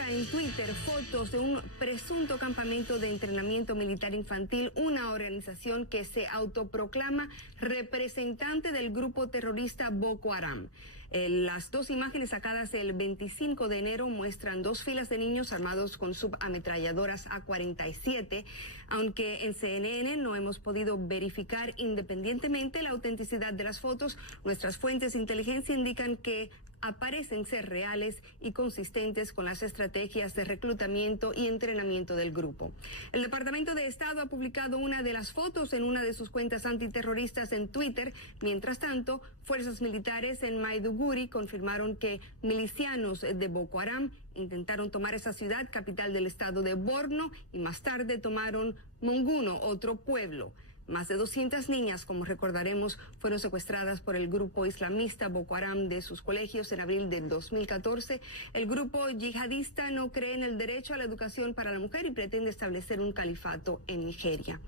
publica en Twitter fotos de un presunto campamento de entrenamiento militar infantil, una organización que se autoproclama representante del grupo terrorista Boko Haram. Las dos imágenes sacadas el 25 de enero muestran dos filas de niños armados con subametralladoras AK-47, aunque en CNN no hemos podido verificar independientemente la autenticidad de las fotos. Nuestras fuentes de inteligencia indican que aparecen ser reales y consistentes con las estrategias de reclutamiento y entrenamiento del grupo. El Departamento de Estado ha publicado una de las fotos en una de sus cuentas antiterroristas en Twitter. Mientras tanto, fuerzas militares en Maiduguri confirmaron que milicianos de Boko Haram intentaron tomar esa ciudad, capital del estado de Borno, y más tarde tomaron Monguno, otro pueblo. Más de 200 niñas, como recordaremos, fueron secuestradas por el grupo islamista Boko Haram de sus colegios en abril del 2014. El grupo yihadista no cree en el derecho a la educación para la mujer y pretende establecer un califato en Nigeria.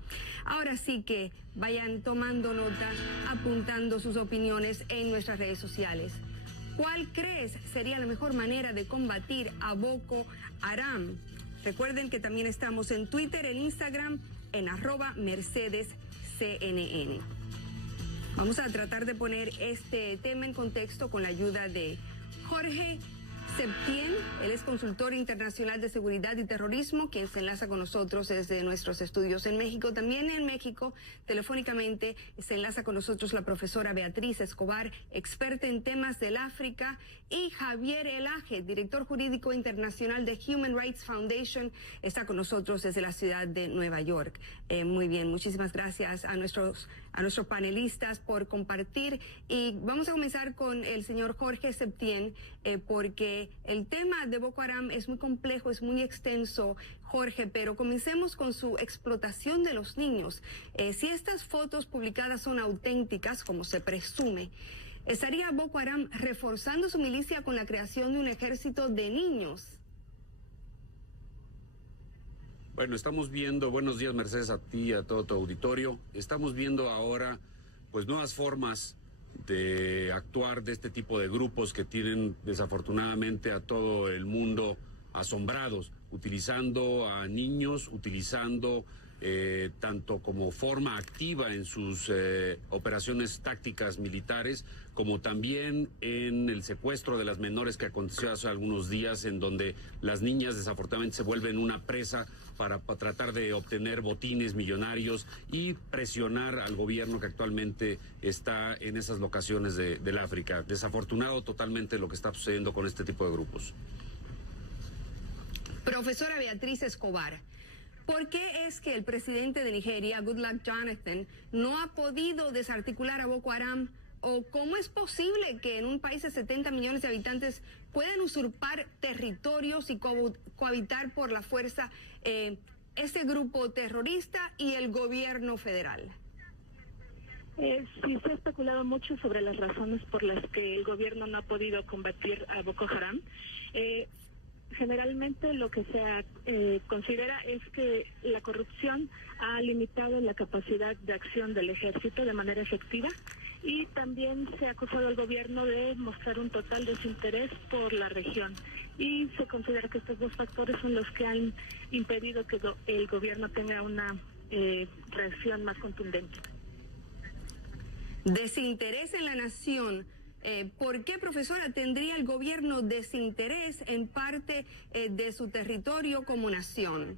Ahora sí que vayan tomando nota, apuntando sus opiniones en nuestras redes sociales. ¿Cuál crees sería la mejor manera de combatir a Boko Haram? Recuerden que también estamos en Twitter, en Instagram, en @MercedesCNN. Vamos a tratar de poner este tema en contexto con la ayuda de Jorge Septién. Él es consultor internacional de seguridad y terrorismo, quien se enlaza con nosotros desde nuestros estudios en México. También en México, telefónicamente, se enlaza con nosotros la profesora Beatriz Escobar, experta en temas del África, y Javier Elaje, director jurídico internacional de Human Rights Foundation, está con nosotros desde la ciudad de Nueva York. Muy bien, muchísimas gracias a nuestros panelistas por compartir, y vamos a comenzar con el señor Jorge Septién, porque el tema de Boko Haram es muy complejo, es muy extenso, Jorge, pero comencemos con su explotación de los niños. Si estas fotos publicadas son auténticas, como se presume, ¿estaría Boko Haram reforzando su milicia con la creación de un ejército de niños? Bueno, estamos viendo, buenos días Mercedes, a ti y a todo tu auditorio, estamos viendo ahora pues nuevas formas de actuar de este tipo de grupos que tienen desafortunadamente a todo el mundo asombrados, utilizando a niños, utilizando tanto como forma activa en sus operaciones tácticas militares, como también en el secuestro de las menores que aconteció hace algunos días, en donde las niñas desafortunadamente se vuelven una presa para tratar de obtener botines millonarios y presionar al gobierno que actualmente está en esas locaciones del África. Desafortunado totalmente lo que está sucediendo con este tipo de grupos. Profesora Beatriz Escobar, ¿por qué es que el presidente de Nigeria, Goodluck Jonathan, no ha podido desarticular a Boko Haram? ¿O cómo es posible que en un país de 70 millones de habitantes puedan usurpar territorios y cohabitar por la fuerza ese grupo terrorista y el gobierno federal? Sí, se ha especulado mucho sobre las razones por las que el gobierno no ha podido combatir a Boko Haram. Generalmente lo que se considera es que la corrupción ha limitado la capacidad de acción del ejército de manera efectiva, y también se ha acusado al gobierno de mostrar un total desinterés por la región, y se considera que estos dos factores son los que han impedido que el gobierno tenga una reacción más contundente. Desinterés en la nación. ¿Por qué, profesora, tendría el gobierno desinterés en parte de su territorio como nación?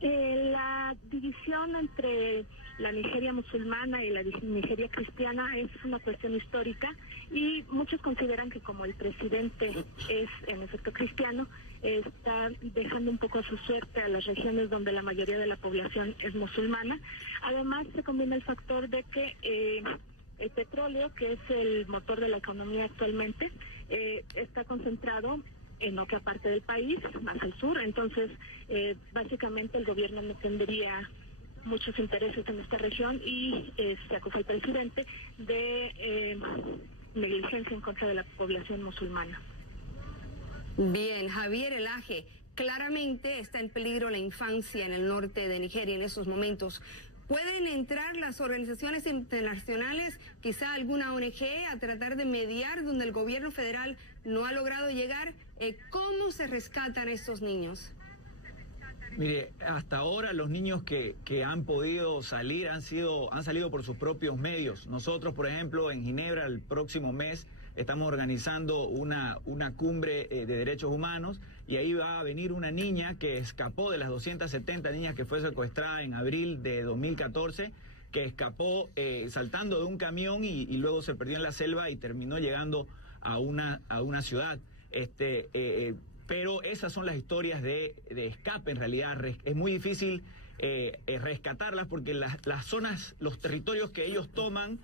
La división entre la Nigeria musulmana y la Nigeria cristiana es una cuestión histórica, y muchos consideran que como el presidente es en efecto cristiano, está dejando un poco a su suerte a las regiones donde la mayoría de la población es musulmana. Además, se combina el factor de que el petróleo, que es el motor de la economía actualmente, está concentrado en otra parte del país, más al sur. Entonces, básicamente el gobierno no tendría muchos intereses en esta región, y se acusa al presidente de negligencia en contra de la población musulmana. Bien, Javier Elaje, claramente está en peligro la infancia en el norte de Nigeria en esos momentos. ¿Pueden entrar las organizaciones internacionales, quizá alguna ONG, a tratar de mediar donde el gobierno federal no ha logrado llegar? ¿Cómo se rescatan estos niños? Mire, hasta ahora los niños que han podido salir han salido por sus propios medios. Nosotros, por ejemplo, en Ginebra el próximo mes estamos organizando una cumbre de derechos humanos y ahí va a venir una niña que escapó de las 270 niñas que fue secuestrada en abril de 2014, que escapó saltando de un camión y luego se perdió en la selva y terminó llegando a una ciudad. Pero esas son las historias de escape en realidad. Es muy difícil rescatarlas porque las zonas, los territorios que ellos toman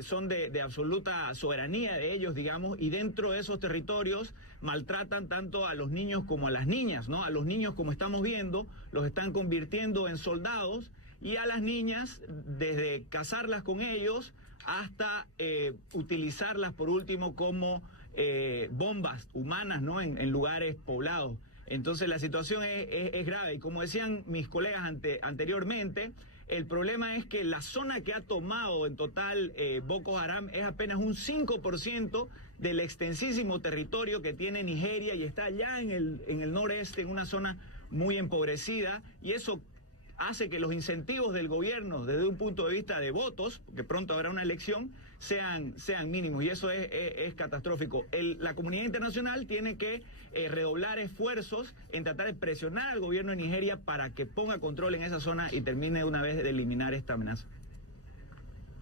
son de absoluta soberanía de ellos, digamos, y dentro de esos territorios maltratan tanto a los niños como a las niñas, ¿no? A los niños, como estamos viendo, los están convirtiendo en soldados, y a las niñas, desde casarlas con ellos hasta utilizarlas por último como bombas humanas, ¿no? En lugares poblados. Entonces la situación es grave, y como decían mis colegas anteriormente, el problema es que la zona que ha tomado en total Boko Haram es apenas un 5% del extensísimo territorio que tiene Nigeria, y está allá en el noreste, en una zona muy empobrecida, y eso hace que los incentivos del gobierno desde un punto de vista de votos, porque pronto habrá una elección, sean mínimos, y eso es catastrófico. La comunidad internacional tiene que redoblar esfuerzos en tratar de presionar al gobierno de Nigeria para que ponga control en esa zona y termine de una vez de eliminar esta amenaza.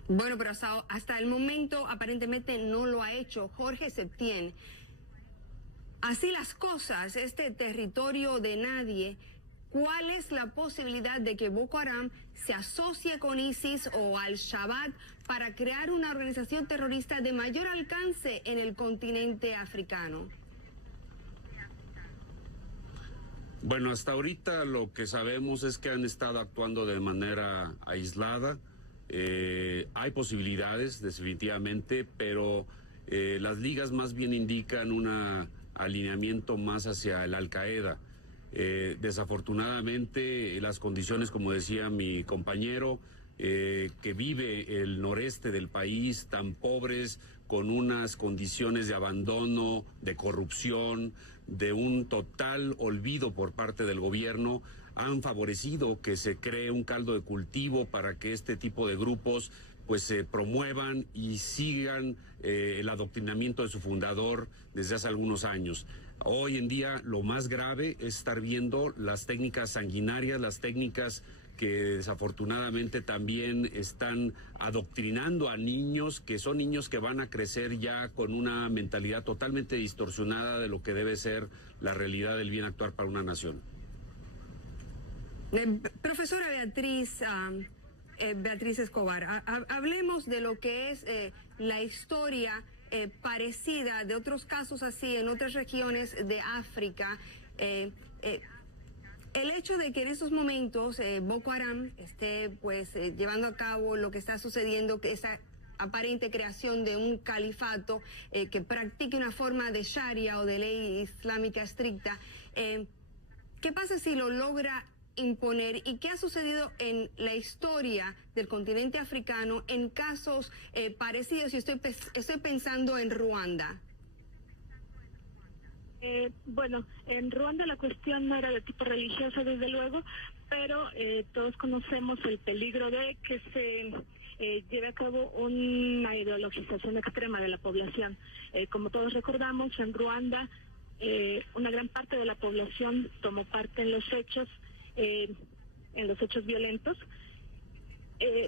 Bueno, pero hasta el momento aparentemente no lo ha hecho. Jorge Septién, así las cosas, este territorio de nadie, ¿cuál es la posibilidad de que Boko Haram se asocie con ISIS o Al-Shabaab para crear una organización terrorista de mayor alcance en el continente africano? Bueno, hasta ahorita lo que sabemos es que han estado actuando de manera aislada. Hay posibilidades, definitivamente, pero las ligas más bien indican un alineamiento más hacia el Al-Qaeda. Desafortunadamente, las condiciones, como decía mi compañero, que vive el noreste del país, tan pobres, con unas condiciones de abandono, de corrupción, de un total olvido por parte del gobierno, han favorecido que se cree un caldo de cultivo para que este tipo de grupos pues se promuevan y sigan el adoctrinamiento de su fundador desde hace algunos años. Hoy en día lo más grave es estar viendo las técnicas sanguinarias, las técnicas que desafortunadamente también están adoctrinando a niños, que son niños que van a crecer ya con una mentalidad totalmente distorsionada de lo que debe ser la realidad del bien actuar para una nación. Profesora Beatriz Escobar, hablemos de lo que es la historia parecida de otros casos así en otras regiones de África. El hecho de que en estos momentos Boko Haram esté llevando a cabo lo que está sucediendo, que esa aparente creación de un califato que practique una forma de sharia o de ley islámica estricta, ¿qué pasa si lo logra imponer? ¿Y qué ha sucedido en la historia del continente africano en casos parecidos? Y estoy pensando en Ruanda. Bueno, en Ruanda la cuestión no era de tipo religioso, desde luego, pero todos conocemos el peligro de que se lleve a cabo una ideologización extrema de la población. Como todos recordamos, en Ruanda una gran parte de la población tomó parte en los hechos violentos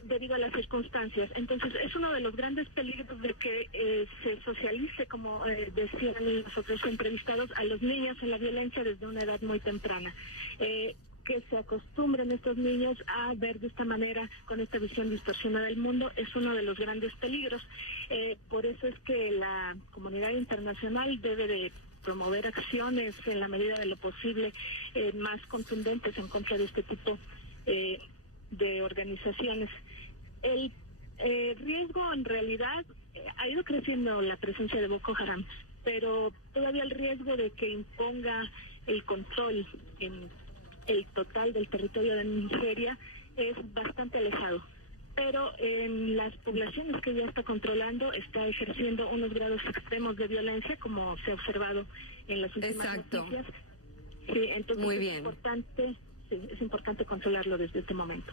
debido a las circunstancias. Entonces es uno de los grandes peligros de que se socialice, como decían los otros entrevistados, a los niños en la violencia desde una edad muy temprana. Que se acostumbren estos niños a ver de esta manera, con esta visión distorsionada del mundo, es uno de los grandes peligros. Por eso es que la comunidad internacional debe de promover acciones en la medida de lo posible más contundentes en contra de este tipo de organizaciones. El riesgo, en realidad, ha ido creciendo la presencia de Boko Haram, pero todavía el riesgo de que imponga el control en el total del territorio de Nigeria es bastante alejado. Pero en las poblaciones que ya está controlando, está ejerciendo unos grados extremos de violencia, como se ha observado en las últimas noticias. Sí, entonces muy bien. Es importante controlarlo desde este momento.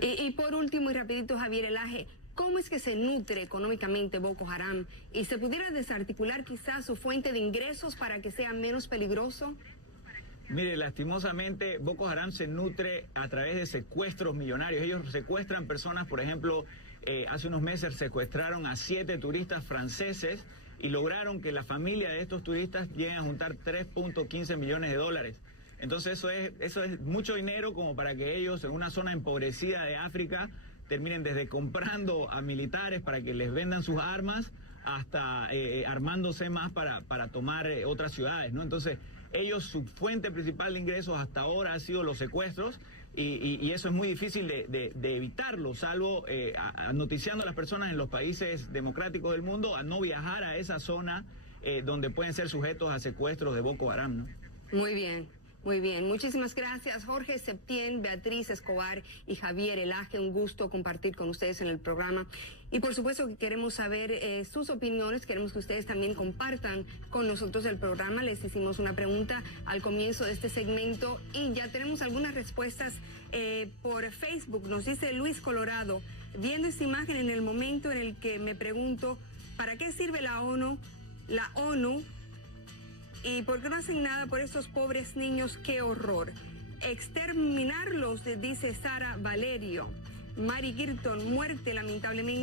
Y por último y rapidito, Javier Elaje, ¿cómo es que se nutre económicamente Boko Haram? ¿Y se pudiera desarticular quizás su fuente de ingresos para que sea menos peligroso? Mire, lastimosamente Boko Haram se nutre a través de secuestros millonarios. Ellos secuestran personas, por ejemplo, hace unos meses secuestraron a 7 turistas franceses y lograron que la familia de estos turistas lleguen a juntar 3.15 millones de dólares. Entonces eso es mucho dinero como para que ellos en una zona empobrecida de África terminen desde comprando a militares para que les vendan sus armas hasta armándose más para tomar otras ciudades, ¿no? Entonces ellos, su fuente principal de ingresos hasta ahora ha sido los secuestros y eso es muy difícil de evitarlo, salvo noticiando a las personas en los países democráticos del mundo a no viajar a esa zona donde pueden ser sujetos a secuestros de Boko Haram, ¿no? Muy bien. Muy bien, muchísimas gracias Jorge Septién, Beatriz Escobar y Javier Elaje, un gusto compartir con ustedes en el programa. Y por supuesto que queremos saber sus opiniones, queremos que ustedes también compartan con nosotros el programa. Les hicimos una pregunta al comienzo de este segmento y ya tenemos algunas respuestas por Facebook. Nos dice Luis Colorado, viendo esta imagen en el momento en el que me pregunto, ¿para qué sirve la ONU? ¿Y por qué no hacen nada por estos pobres niños? ¡Qué horror! Exterminarlos, dice Sara Valerio. Mari Girton, muerte lamentablemente.